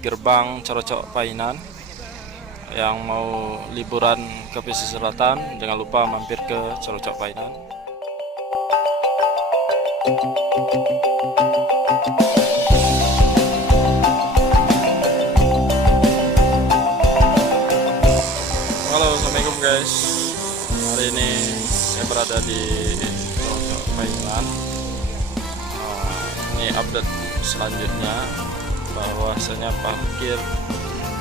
gerbang Corocok Painan. Yang mau liburan ke pesisir selatan, jangan lupa mampir ke Corocok Painan. Halo, assalamualaikum guys. Hari ini saya berada di Corocok Painan. Ini update selanjutnya, bahwasanya parkir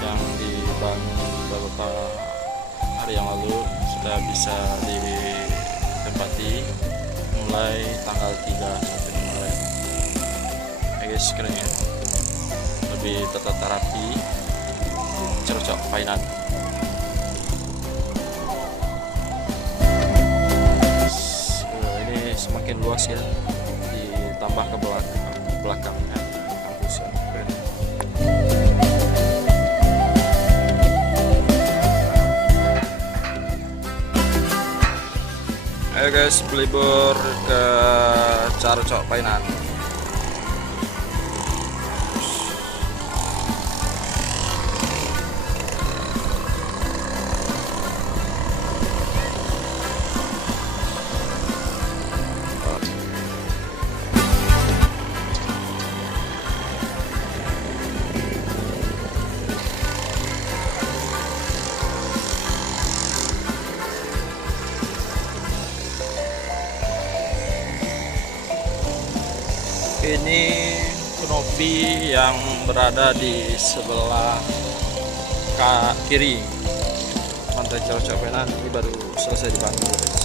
yang dibangun beberapa hari yang lalu sudah bisa ditempati mulai tanggal 3 sampai Maret. Guys, keren ya, lebih tertata rapi. Corocok Painan. Ini semakin luas ya, ditambah ke belakangnya kampus ya. Keren. Ayo guys, berlibur ke Corocok Painan. Ini Kenopi yang berada di sebelah kiri pantai Corocok Painan. Ini baru selesai dibangun guys.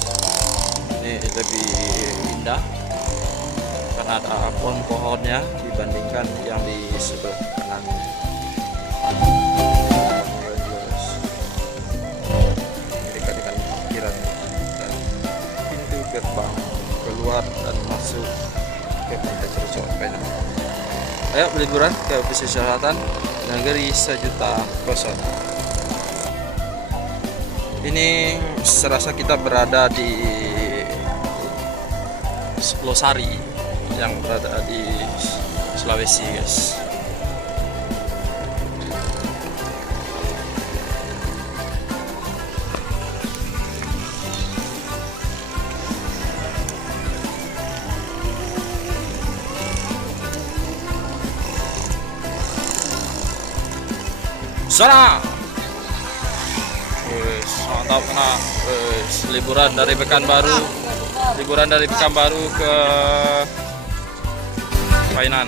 Ini lebih indah karena ada pohon-pohonnya dibandingkan yang di sebelah kanan. Dekat dengan parkiran dan pintu gerbang keluar dan masuk ke pantai Corocok Painan. Ayo berliburan ke pesisir selatan, negeri sejuta pesona. Ini serasa kita berada di Losari yang berada di Sulawesi guys. Sana, mantap kena. Liburan dari Pekanbaru ke Painan.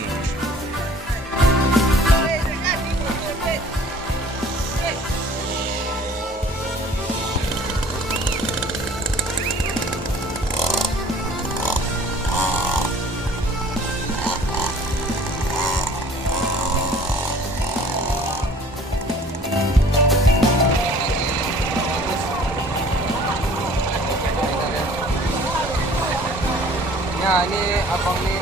Ya, ini abang nih